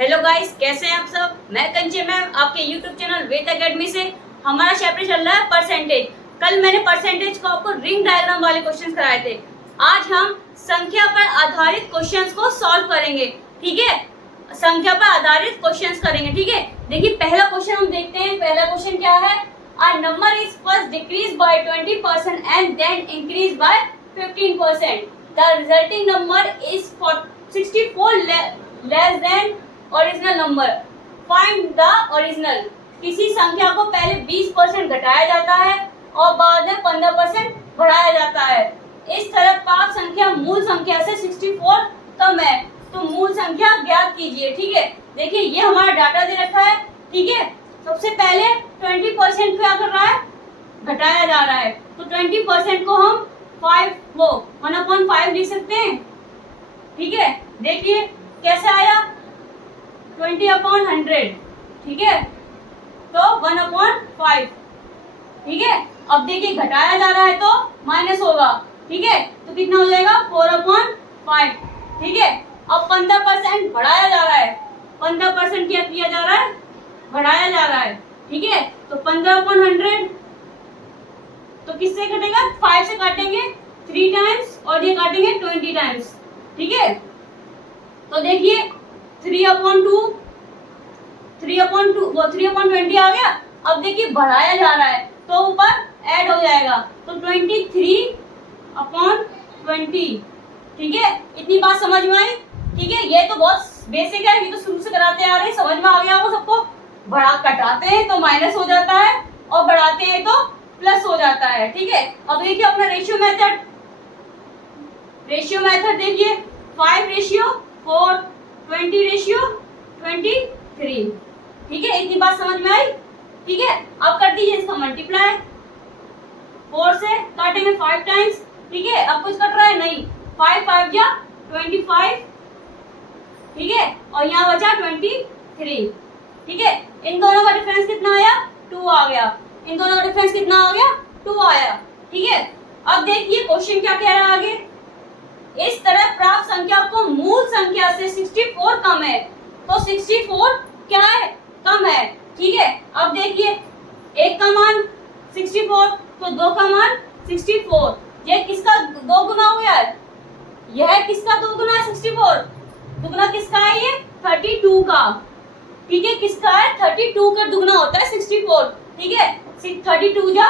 Hello guys, कैसे हैं आप सब। मैं कंचे मैम आपके यूट्यूब चैनल वेद एकेडमी से। हमारा चैप्टर चल रहा है परसेंटेज। कल मैंने परसेंटेज को आपको रिंग डायग्राम वाले क्वेश्चंस कराए थे। आज हम संख्या पर आधारित क्वेश्चंस को सॉल्व करेंगे। ठीक है, संख्या पर आधारित क्वेश्चंस करेंगे। ठीक है, देखिए पहला क्वेश्चन हम देखते हैं। पहला क्वेश्चन क्या है। A number is first decreased by 20% and then increased by 15%. The resulting number is 64 less than original number. Find the original. किसी संख्या को पहले 20% घटाया जाता है और बाद में 15% बढ़ाया जाता है। इस तरह प्राप्त संख्या मूल संख्या से 64 कम है, तो मूल संख्या ज्ञात कीजिए। ठीक है, देखिए ये हमारा डाटा दे रखा है। ठीक है, सबसे पहले 20% क्या कर रहा है, घटाया जा रहा है। तो 20% को हम 1/5 लिख सकते हैं। ठीक है, देखिए कैसे आया 20/100। ठीक है, तो 1/5। ठीक है, अब देखिए घटाया जा रहा है तो माइनस होगा। ठीक है, तो कितना हो जाएगा 4/5। ठीक है, अब 15% बढ़ाया जा रहा है। 15% क्या किया जा रहा है, बढ़ाया जा रहा है। ठीक है, तो 15/100 तो किससे कटेगा, 5 से काटेंगे 3 टाइम्स और ये काटेंगे 20 टाइम्स। ठीक है, तो देखिए 3/2 वो 3/20 आ गया। अब देखिए बढ़ाया जा रहा है तो ऊपर ऐड हो जाएगा, तो 23/20। ठीक है, इतनी बात समझ में आई। ठीक है, ये तो बहुत बेसिक है, ये तो शुरू से कराते आ रहे हैं, समझ में आ गया आपको सबको। बढ़ा घटाते हैं तो माइनस हो जाता है और बढ़ाते हैं तो प्लस हो जाता है। ठीक है, अब देखिए अपना रेशियो मेथड देखिए 5/4, 20/23। ठीक है, इतनी बात समझ में आई। ठीक है, अब कर दीजिए इसका मल्टीप्लाई। 4 से काटेंगे 5 टाइम्स। ठीक है, अब कुछ कट रहा है नहीं, 5 5 या 25। ठीक है, और यहाँ बचा 23। ठीक है, इन दोनों का डिफरेंस कितना आया, 2 आ गया। इन दोनों का डिफरेंस कितना आ गया, 2 आया। ठीक है, अब देखिए क्वेश्चन क्या कह रहा है आगे। इस तरह प्राप्त संख्या को मूल संख्या से 64 कम है, तो 64 क्या है, कम है। ठीक है, अब देखिए 1 का मान 64 तो 2 का मान 64। ये किसका 2 गुना हो गया है, यह किसका 2 गुना है, 64 दुगना किसका है, ये 32 का। ठीक है, किसका है, 32 का दुगना होता है 64। ठीक है, 32 जा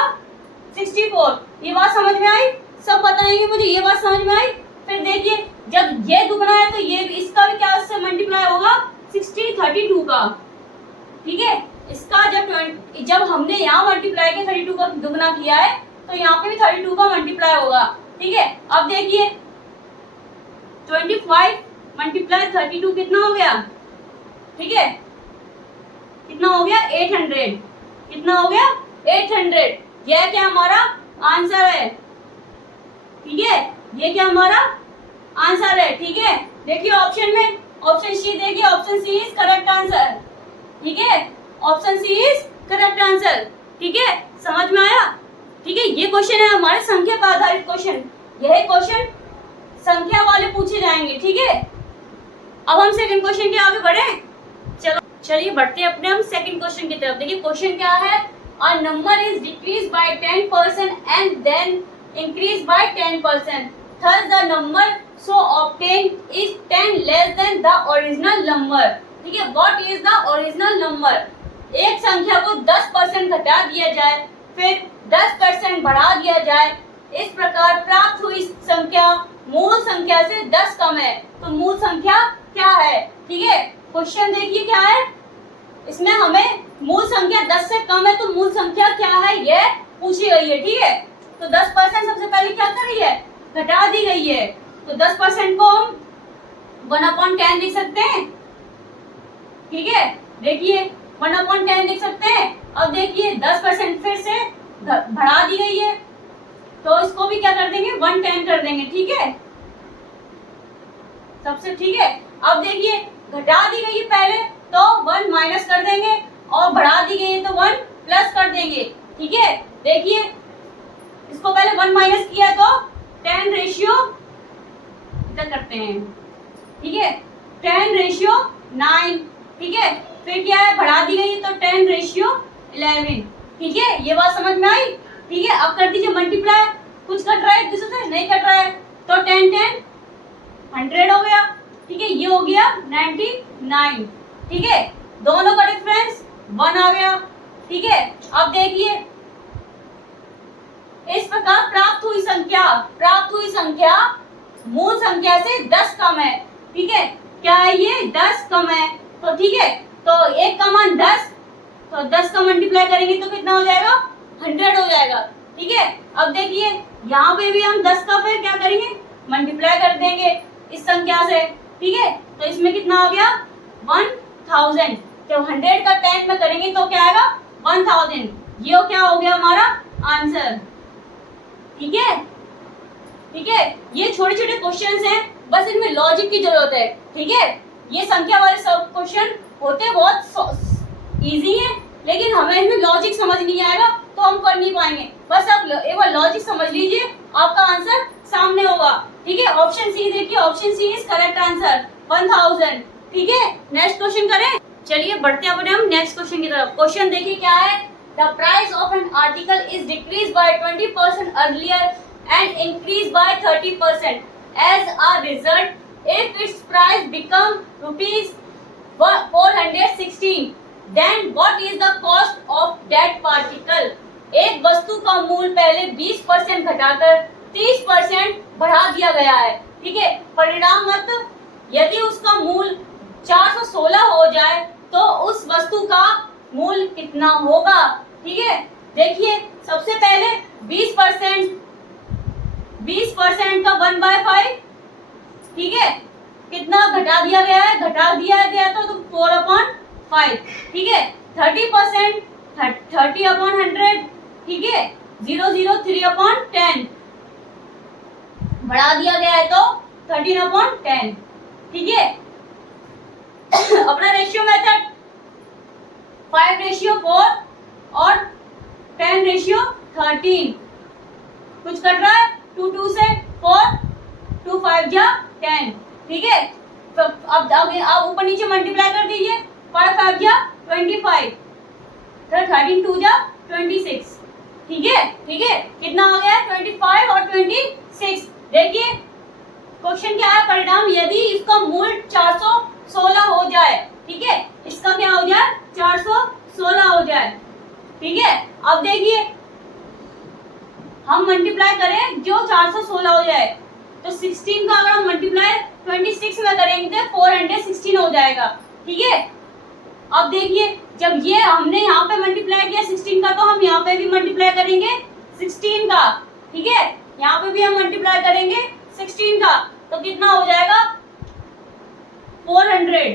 64। ये बात समझ में आई, सब बताएंगे मुझे, ये बात समझ में आई। फिर देखिए जब ये दुगना है तो ये इसका भी क्या उससे मल्टीप्लाई होगा 32 का। ठीक है, इसका जब हमने यहाँ मल्टीप्लाई के 32 का दुगना किया है तो यहाँ पे भी 32 का मल्टीप्लाई होगा। ठीक है, अब देखिए 25 × 32 कितना हो गया। ठीक है, कितना हो गया 800। कितना हो गया 800। यह क्या हमारा आंसर है। ठीक है, ये क्या हमारा आंसर है। ठीक है, देखिए ऑप्शन में, ऑप्शन सी देखिए, option C is correct answer. ठीक है, option C is correct answer. ठीक है, समझ में आया। ठीक है, ये क्वेश्चन है हमारे संख्या पर आधारित क्वेश्चन। यह क्वेश्चन संख्या वाले पूछे जाएंगे। ठीक है, अब हम सेकंड क्वेश्चन के आगे बढ़े। चलिए बढ़ते हैं अपने हम सेकंड क्वेश्चन की तरफ। देखिए क्वेश्चन क्या है। A number is decreased by 10% and then increased by 10%. Thus the number so obtained is 10 less than the original number. ठीक है, what is the original number? एक संख्या को 10% घटा दिया जाए फिर 10% बढ़ा दिया जाए, इस प्रकार प्राप्त हुई संख्या मूल संख्या से 10 कम है, तो मूल संख्या क्या है। ठीक है, क्वेश्चन देखिए क्या है, इसमें हमें मूल संख्या 10 से कम है तो मूल संख्या क्या है यह पूछी गई है। ठीक है, तो 10% सबसे पहले क्या कर रही है, घटा दी गई है, तो 10% को हम 1/10 लिख सकते हैं। ठीक है, देखिए 1/10 लिख सकते हैं। अब देखिए 10% फिर से बढ़ा दी गई है तो इसको भी क्या कर देंगे 1/10 कर देंगे। ठीक है, सबसे। ठीक है, अब देखिए घटा दी गई है पहले तो 1 माइनस कर देंगे और बढ़ा दी गई है तो 1 प्लस कर देंगे। ठीक है, देखिए इसको पहले 1 माइनस किया तो 10 करते हैं। ठीक है, 10/9 ठीक है, फिर क्या है, बढ़ा दी गई तो 10:11, ठीक है, ये बात समझ में आई। ठीक है, अब कर दीजिए मल्टीप्लाई, कुछ कट रहा है एक दूसरे से, नहीं कट रहा है, तो 10 10 100 हो गया। ठीक है, ये हो गया 99। ठीक है, दोनों का डिफरेंस 1 आ गया। ठीक है, अब देखिए इस प्रकार प्राप्त हुई संख्या मूल संख्या से 10 कम है। ठीक है, क्या है ये, 10 कम है। तो ठीक है, तो 1 का मान 10, तो 10 का मल्टीप्लाई करेंगे तो कितना हो जाएगा, 100 हो जाएगा। ठीक है, अब देखिए यहाँ पे भी हम 10 का फिर क्या करेंगे, मल्टीप्लाई कर देंगे इस संख्या से। ठीक है, तो इसमें कितना आ गया, 1000। जब 100 का 10 में करेंगे तो क्या आएगा, 1000। ये क्या हो गया हमारा आंसर। ठीक है, ठीक है, ये छोटे छोटे क्वेश्चंस हैं, बस इनमें लॉजिक की जरूरत है। ठीक है, ये संख्या वाले सब क्वेश्चन होते बहुत इजी हैं, लेकिन हमें इनमें लॉजिक समझ नहीं आएगा तो हम कर नहीं पाएंगे। बस आप एक बार लॉजिक समझ लीजिए, आपका आंसर सामने होगा। ठीक है, ऑप्शन सी देखिए, option C is correct answer, 1000। ठीक है, नेक्स्ट क्वेश्चन करें। चलिए बढ़ते हैं अपने हम नेक्स्ट क्वेश्चन की तरफ। क्वेश्चन देखिए क्या है, the price of an article is decrease by 20% earlier and increase by 30%. As a result, if its price become rupees 416, then what is the cost of that particle? एक वस्तु का मूल्य पहले 20% घटाकर 30% बढ़ा दिया गया है। ठीक है, परिणाम मतलब यदि उसका मूल्य 416 हो जाए तो उस वस्तु का मूल्य कितना होगा। ठीक है, देखिए सबसे पहले 20% का 1/5, ठीक है, कितना घटा दिया गया है, घटा दिया गया तो 4/5। ठीक है, 30% 30/100, ठीक है, 003/10 बढ़ा दिया गया है तो 13/10। ठीक है, अपना रेशियो मेथड 5:4 और 10:13, कुछ कट रहा है 2 2 से 4, 2 5 जा 10। ठीक है, तो अब आप ऊपर नीचे मल्टीप्लाई कर दीजिए, 5 5 जा 25, 13 2 जा 26। ठीक है, ठीक है, कितना आ गया 25 और 26। देखिए क्वेश्चन क्या है, परिणाम यदि इसका मूल्य 416 हो जाए। ठीक है, इसका क्या हो जाए, 416 हो जाए। ठीक है, अब देखिए हम मल्टीप्लाई करें जो 416 हो जाए, तो 16 का अगर हम मल्टीप्लाई 26 में करेंगे तो 416 हो जाएगा। ठीक है, अब देखिए जब ये हमने यहाँ पे मल्टीप्लाई किया 16 का, तो हम यहाँ पे भी मल्टीप्लाई करेंगे 16 का। ठीक है, यहाँ पे भी हम मल्टीप्लाई करेंगे 16 का, तो कितना हो जाएगा 400।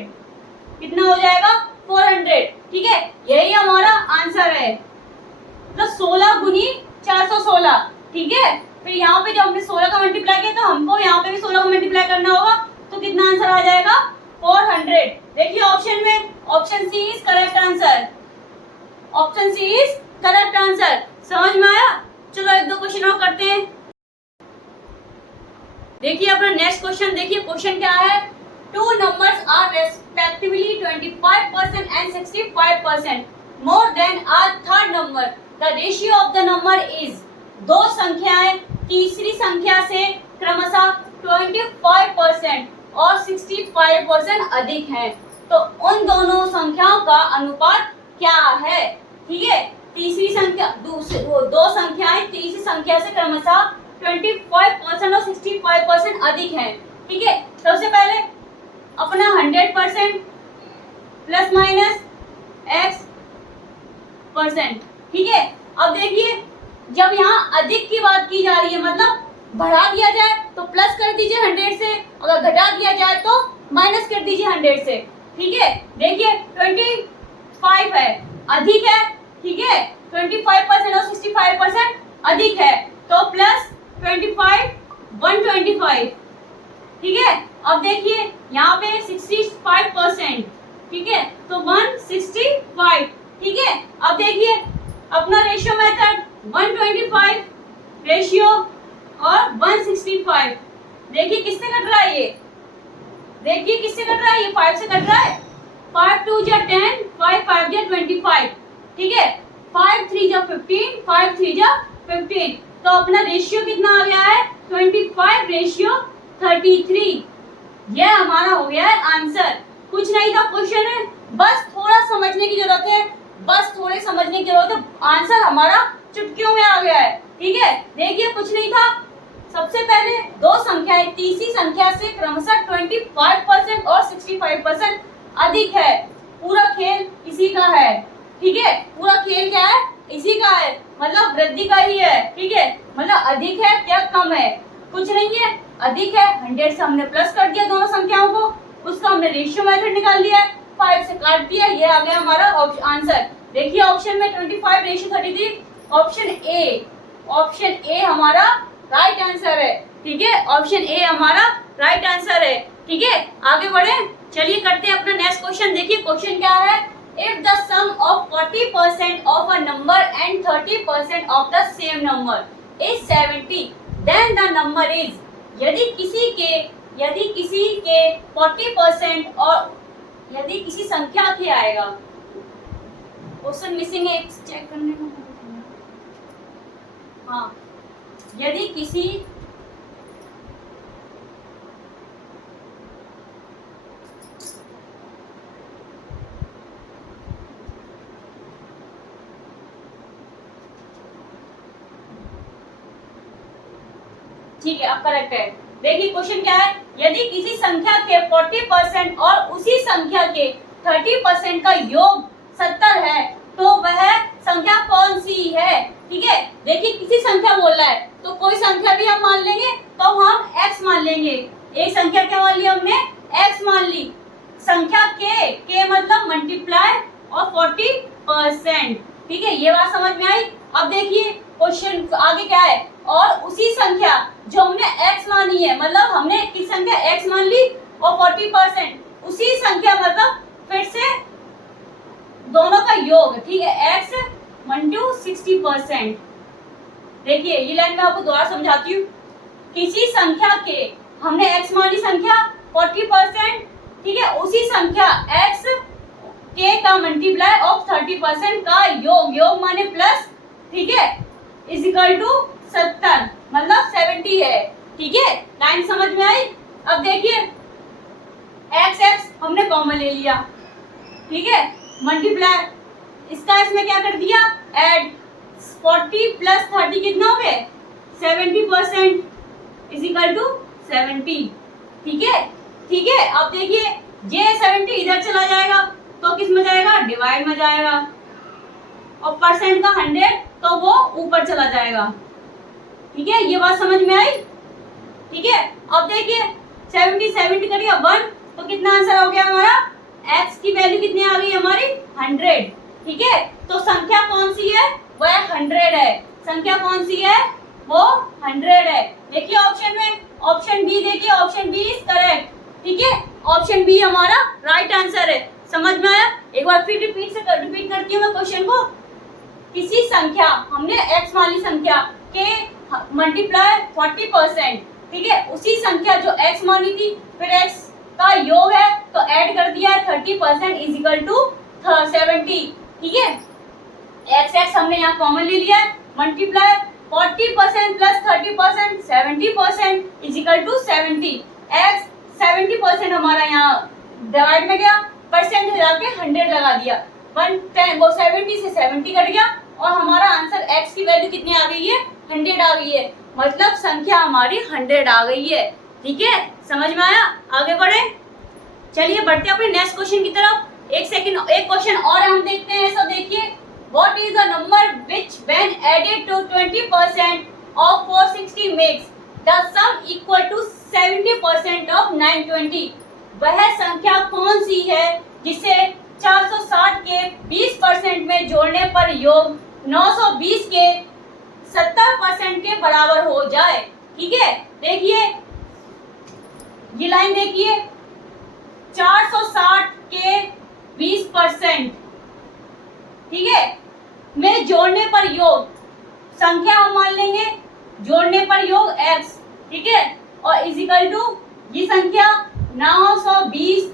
कितना हो जाएगा 400। ठीक है, यही हमारा आंसर है, तो 16 गुनी 416। ठीक है, फिर यहाँ पे जब हमने 16 का मल्टीप्लाई किया तो हमको यहाँ पे भी 16 का मल्टीप्लाई करना होगा, तो कितना आंसर आ जाएगा 400। देखिए ऑप्शन में, option C is correct answer, option C is correct answer. समझ में आया? चलो एक दो क्वेश्चन और करते हैं। देखिए अपना नेक्स्ट क्वेश्चन देखिए, क्वेश्चन क्या है, two numbers are respectively 25% and 65% more than are third number, the ratio of the number is. दो संख्याएं तीसरी संख्या से क्रमशः 25% और 65% अधिक हैं, तो उन दोनों संख्याओं का अनुपात क्या है। ठीक है, तीसरी संख्या दो संख्याएं तीसरी संख्या से क्रमशः 25% और 65% अधिक हैं। ठीक है, सबसे पहले अपना 100% प्लस माइनस x%। ठीक है, अब देखिए जब यहाँ अधिक की बात की जा रही है, मतलब बढ़ा दिया जाए तो प्लस कर दीजिए 100 से, अगर घटा दिया जाए तो माइनस कर दीजिए 100 से। ठीक है, देखिए 25 है, अधिक है। ठीक है, 25% और 65% अधिक है, तो प्लस 25 125। ठीक है, अब देखिए यहाँ पे 65%, ठीक है, तो 165। ठीक है, अब देखिए अपना रेशियो मेथड 125 रेशियो और 165। देखिए किससे कट रहा है ये, देखिए किससे कट रहा है, ये 5 से कट रहा है, 5 2 जा 10, 5 5 जा 25, ठीक है, 5 3 जा 15, 5 3 जा 15, तो अपना रेशियो कितना आ गया है 25:33। यह हमारा हो गया है आंसर। कुछ नहीं था क्वेश्चन है, बस थोड़ा समझने की जरूरत है, बस थोड़े समझने की जरूरत है, आंसर हमारा चुटकियों में आ गया है, ठीक है। देखिए कुछ नहीं था, सबसे पहले दो संख्याएं तीसरी संख्या से क्रमशः 25% और 65% अधिक है। पूरा खेल इसी का है, ठीक है, पूरा खेल क्या है इसी का है, मतलब वृद्धि का ही है, ठीक है, मतलब अधिक है क्या कम है, कुछ नहीं है, अधिक है। 100 से हमने प्लस कर दिया दोनों संख्याओं को, उसका हमने रेशियो मेथड निकाल लिया है, 5 से काट दिया, ये आ गया हमारा आंसर। देखिए ऑप्शन में 25:33, ऑप्शन ए हमारा राइट आंसर है, ठीक है, ऑप्शन ए हमारा राइट आंसर है, ठीक है। आगे बढ़े, चलिए करते हैं अपना नेक्स्ट क्वेश्चन। देखिए क्वेश्चन क्या है, if the sum of 40% of a number and 30% of the same number is 70, then the number is, यदि किसी के 40% और यदि किसी संख्या के आएगा, क्वेश्चन मिसिंग है, चेक करने को, हाँ, यदि किसी ठीक है, अब करेक्ट है। देखिए क्वेश्चन क्या है, यदि किसी संख्या के 40% और उसी संख्या के 30% का योग 70 है तो वह संख्या कौन सी है, ठीक है। देखिए किसी संख्या बोल रहा है तो कोई संख्या भी हम मान लेंगे, तो हम x मान लेंगे, एक संख्या क्या मान ली हमने, x मान ली, संख्या k मतलब मल्टीप्लाई और 40%, ठीक है, ये बात समझ में आई। अब देखिए क्वेश्चन आगे क्या है, और उसी संख्या जो हमने x मानी है, मतलब हमने किस संख्या x मान ली और 40%, उसी संख्या मतलब फिर से दोनों का योग, ठीक है, x × 60%। देखिए ये लाइन मैं आपको दोबारा समझाती हूँ, किसी संख्या के हमने x मानी संख्या 40%, ठीक है, उसी संख्या x k का मल्टीप्लाई ऑफ 30% का योग माने प्लस, ठीक है, इज इक्वल टू 70, मतलब 70 है, ठीक है, लाइन समझ में आई। अब देखिए x हमने कॉमन ले लिया, ठीक है, मल्टीप्लाई, इसका इसमें क्या कर दिया ऐड, 40 + 30 कितना हो गए 70% इज इक्वल टू 70, ठीक है, ठीक है। अब देखिए ये 70 इधर चला जाएगा तो किस में जाएगा, डिवाइड में जाएगा, और परसेंट का 100 तो वो ऊपर चला जाएगा, ठीक है, ये बात समझ में आई, ठीक है। अब देखिए 70 करिए 1 तो कितना आंसर हो गया हमारा, x की वैल्यू कितनी आ गई हमारी 100, ठीक है, तो संख्या कौन सी है, वह 100 है, संख्या कौन सी है, वो 100 है। देखिए ऑप्शन में ऑप्शन बी, देखिए ऑप्शन बी इज करेक्ट, ठीक है, ऑप्शन बी हमारा राइट आंसर है। समझ में आया, एक बार फिर रिपीट करती हूँ मैं क्वेश्चन को, किसी संख्या हमने x वाली संख्या के मल्टीप्लाई 40%, ठीक है, उसी संख्या जो x मानी थी फिर x का योग है तो ऐड कर दिया है 30% इज इक्वल टू 70, ठीक है, x हमने यहाँ कॉमन ले लिया है, multiply 40% plus 30% 70% is equal to 70, x 70% हमारा यहाँ डिवाइड में गया, परसेंट हिला के 100 लगा दिया, 110 वो 70 से 70 कट गया और हमारा आंसर x की वैल्यू कितनी आ गई है 100 आ गई है, मतलब संख्या हमारी 100 आ गई है, ठीक है, समझ में आया। आगे बढ़े, चलिए बढ़ते अपने नेक्स्ट क्वेश्चन की तरफ। एक क्वेश्चन और हम देखते हैं, ऐसा देखिए, what is the number which when added to 20% of 460 makes the sum equal to 70% of 920, वह संख्या कौन सी है जिसे 460 के 20% में जोड़ने पर योग 920 के 70% के बराबर हो जाए, ठीक है। देखिए ये लाइन देखिए, 460 के 20%, ठीक है, में जोड़ने पर योग, संख्या हम मान लेंगे जोड़ने पर योग x, ठीक है, और इज इक्वल टू ये संख्या 920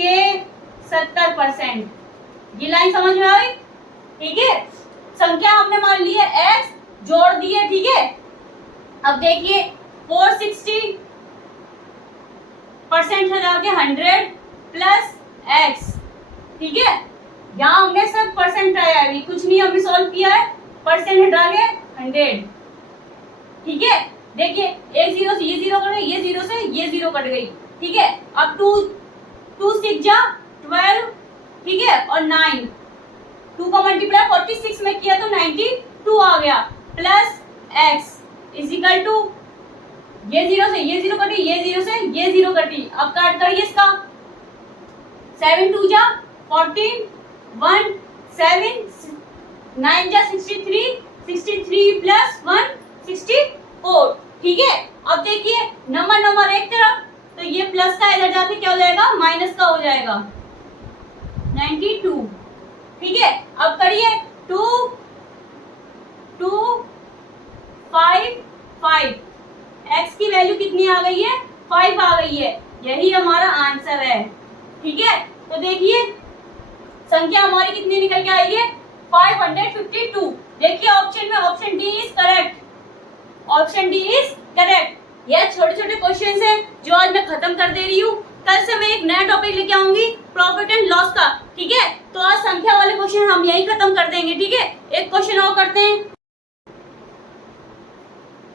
के 70%। ये लाइन समझ में आई? ठीक है, संख्या हमने मान ली है x, जोड़ दी है। ठीक है, अब देखिए 460% हटा के 100 प्लस x। ठीक है, यहाँ हमने सब परसेंट आया है, कुछ नहीं हमने सॉल्व किया है, परसेंट हटा के 100। ठीक है, देखिए एक जीरो से ये जीरो कट गई, ये जीरो से ये जीरो कट गई। ठीक है, अब 2 6 जा 12। ठीक है, और 9, 2 का मल्टीप्लाई 46 में किया तो 92 आ गया, plus x is equal to ये जीरो से ये जीरो कटी, ये जीरो से ये जीरो कटी। अब काट करिए इसका, 7 2 जा 14, 1 7, 9 जा 63, 63 प्लस 1 64। ठीक है, अब देखिए नंबर एक तरफ, तो ये प्लस का इधर जाके क्या हो जाएगा, माइनस का हो जाएगा 92। ठीक है, अब करिए 2 2 5 5, x की वैल्यू कितनी आ गई है, 5 आ गई है, यही हमारा आंसर है। ठीक है, तो देखिए संख्या हमारी कितनी निकल के आई है, 552। देखिए ऑप्शन में option D is correct, option D is correct. यह छोटे छोटे क्वेश्चन है जो आज मैं खत्म कर दे रही हूँ। कल से मैं एक नया टॉपिक लेके आऊंगी प्रॉफिट एंड लॉस का। ठीक है, तो आज संख्या वाले क्वेश्चन हम यही खत्म कर देंगे। ठीक है, एक क्वेश्चन और करते हैं।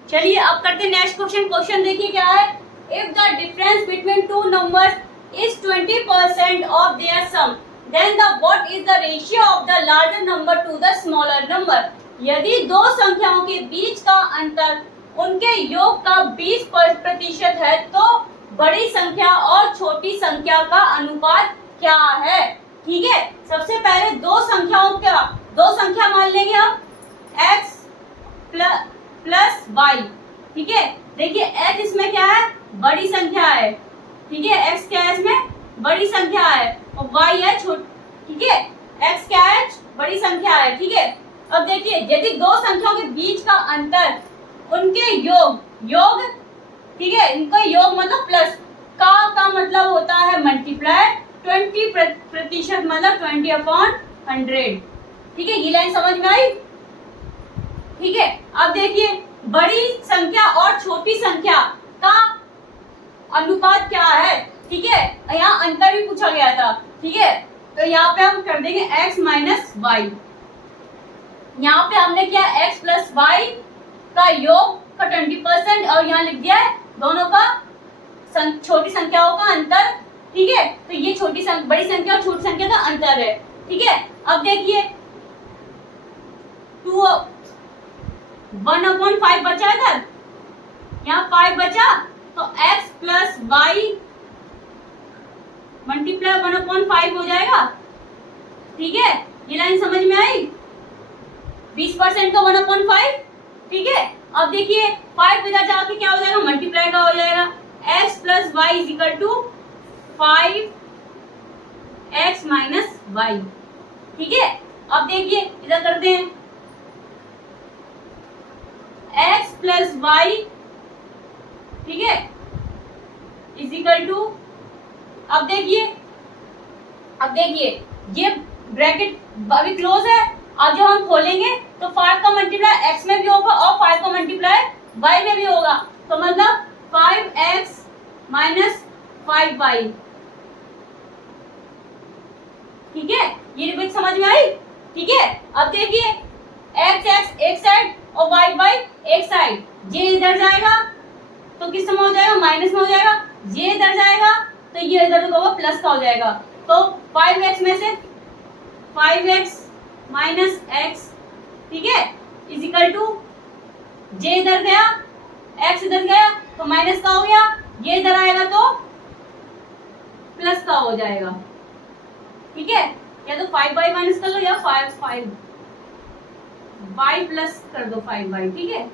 चलिए अब करते हैं नेक्स्ट क्वेश्चन। क्वेश्चन देखिए क्या है, if the difference between two numbers is 20% of their sum, then the what is the ratio of the larger number to the smaller number. यदि दो संख्याओं के बीच का अंतर उनके योग का 20% है तो बड़ी संख्या और छोटी संख्या का अनुपात क्या है। ठीक है, सबसे पहले दो संख्या मान लेंगे हम, x प्लस y। ठीक है, देखिए x इसमें क्या है, बड़ी संख्या है। ठीक है, x क्या है, इसमें बड़ी संख्या है, और y है छोटी। ठीक है, x क्या है, बड़ी संख्या है। ठीक है, अब देखिए यदि दो संख्याओं के बीच का अंतर उनके योग ठीक है, इनका योग मतलब प्लस का मतलब होता है मल्टीप्लाई, 20% मतलब 20/100। ठीक है, ये लाइन समझ में आई? ठीक है, अब देखिए बड़ी संख्या और छोटी संख्या का अनुपात क्या है। ठीक है, यहाँ अंतर भी पूछा गया था। ठीक है, तो यहाँ पे हम कर देंगे x माइनस वाई। यहाँ पे हमने किया x प्लस वाई का योग का 20% और यहाँ लिख दिया है दोनों का छोटी संख्याओं का अंतर। ठीक है, तो ये बड़ी संख्या और छोटी संख्या का अंतर है। ठीक है, अब देखिए 1/5 बचा इधर, यहाँ 5 बचा, तो x प्लस वाई मल्टीप्लाई 1/5 हो जाएगा। ठीक है, ये लाइन समझ में आई? 20% का 1/5। ठीक है, अब देखिए 5 इधर जाके क्या हो जाएगा, मल्टीप्लाई का हो जाएगा, x plus Y is equal to 5x minus Y. ठीक है, अब देखिए इधर करते हैं x प्लस वाई, ठीक है, इज इक्वल टू, अब देखिए ये ब्रैकेट अभी क्लोज है, अब जब हम खोलेंगे तो 5 का मल्टीप्लाई x में भी होगा और 5 का मल्टीप्लाई y में भी होगा, तो मतलब 5x माइनस 5y। ठीक है, ये लिमिट समझ में आई? ठीक है, अब देखिए x एक साइड और y एक साइड, ये इधर जाएगा तो किस में हो जाएगा, माइनस में हो जाएगा, ये इधर जाएगा तो ये इधर होगा प्लस का हो जाएगा। तो 5x में से 5x माइनस x, ठीक है, इज इक्वल टू जे इधर गया, x इधर गया तो माइनस का हो गया, ये इधर आएगा तो प्लस का हो जाएगा। ठीक है, या तो 5y माइनस कर लो या 5y प्लस कर दो 5y। ठीक है,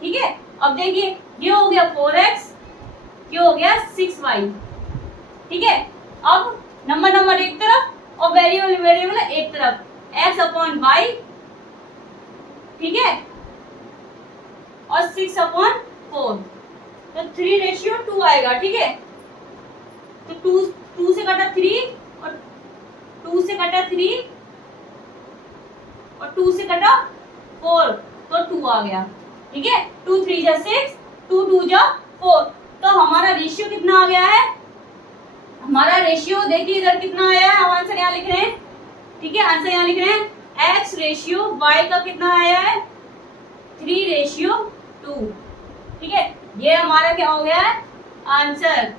ठीक है, अब देखिए ये हो गया 4x, ये हो गया 6y। ठीक है, अब नंबर एक तरफ और वेरिएबल एक तरफ, x अपॉन y, ठीक है, और 6/4, तो 3:2 आएगा। ठीक है, तो 2 से कटा 3, गया 3 और 2 से कटा 4 तो 2 आ गया। ठीक है, 2 3 जा 6, 2 2 जा 4। तो हमारा रेशियो कितना आ गया है? हमारा रेशियो देखिए इधर कितना आया है, हम आंसर यहाँ लिख रहे हैं। ठीक है, आंसर यहाँ लिख रहे हैं x रेशियो y का कितना आया है 3:2। ठीक है, ये हमारा क्या हो गया है आंसर।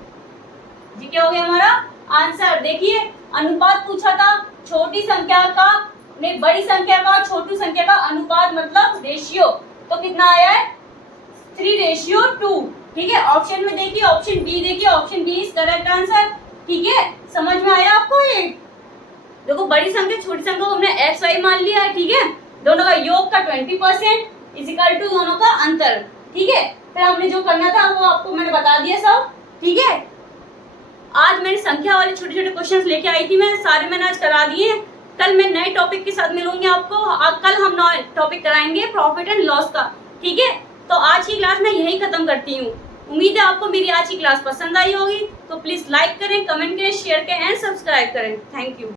जी क्या हो गया हमारा आंसर। देखिए अनुपात पूछा था, छोटी संख्या का नहीं बड़ी संख्या का छोटी संख्या का अनुपात मतलब रेशियो, तो कितना आया है 3:2। ठीक है, ऑप्शन में देखिए, ऑप्शन बी देखिए, option B is correct answer. ठीक है, समझ में आया आपको? ये देखो बड़ी संख्या छोटी संख्या को हमने एक्स वाई मान लिया है। ठीक है, दोनों का योग का 20% इजिकल टू दोनों का अंतर। ठीक है, फिर हमने जो करना था वो आपको मैंने बता दिया सब। ठीक है, आज मैंने संख्या वाले छोटे छोटे क्वेश्चंस लेके आई थी, मैं सारे मैंने आज करा दिए। कल मैं नए टॉपिक के साथ मिलूंगी आपको। कल हम नए टॉपिक कराएंगे प्रॉफिट एंड लॉस का। ठीक है, तो आज की क्लास मैं यही खत्म करती हूँ। उम्मीद है आपको मेरी आज की क्लास पसंद आई होगी। तो प्लीज लाइक करें, कमेंट करें, शेयर करें एंड सब्सक्राइब करें। Thank you.